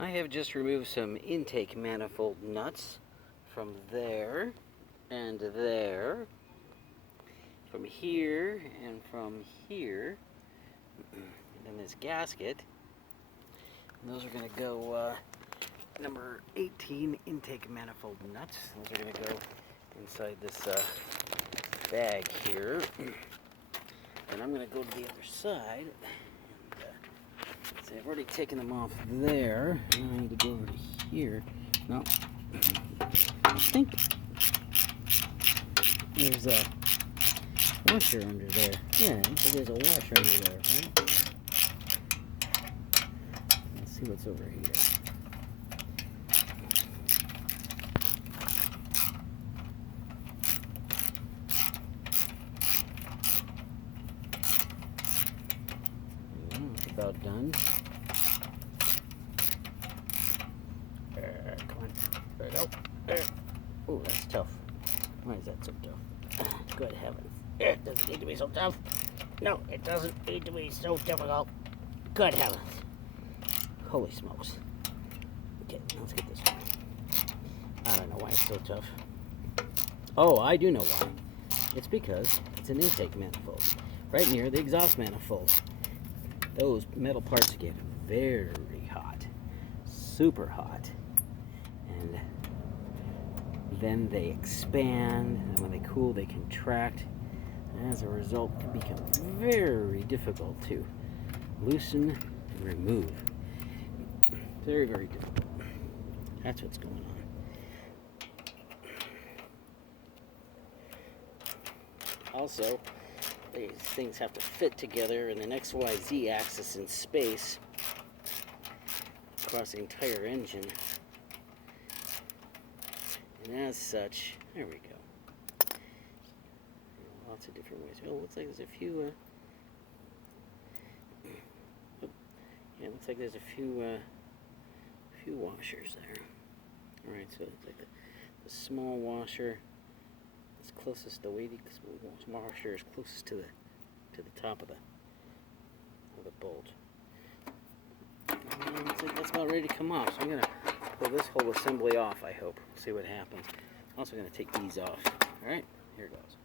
I have just removed some intake manifold nuts from there and there, from here and from here, and this gasket. And those are going to go number 18 intake manifold nuts. Those are going to go inside this bag here. And I'm going to go to the other side. So I've already taken them off there. Now I need to go over to here. No. I think there's a washer under there. Yeah, so there's a washer under there, right? Let's see what's over here. It's about done. Come on. There we go. Oh, that's tough. Why is that so tough? Good heavens. It doesn't need to be so tough. No, it doesn't need to be so difficult. Good heavens. Holy smokes. Okay, let's get this one. I don't know why it's so tough. Oh, I do know why. It's because it's an intake manifold. Right near the exhaust manifold. Those metal parts get very hot. Super hot. And then they expand, and when they cool, they contract. And as a result, it can become very difficult to loosen and remove. Very, very difficult. That's what's going on. Also, these things have to fit together in an XYZ axis in space across the entire engine. And as such, there we go. Lots of different ways. Oh, looks like there's a few. Yeah, looks like there's a few washers there. All right, so it's like the small washer is closest. The weighty washer is closest to the top of the bolt. And looks like that's about ready to come off. So I'm gonna pull this whole assembly off. I hope. See what happens. I'm also gonna take these off. All right, here it goes.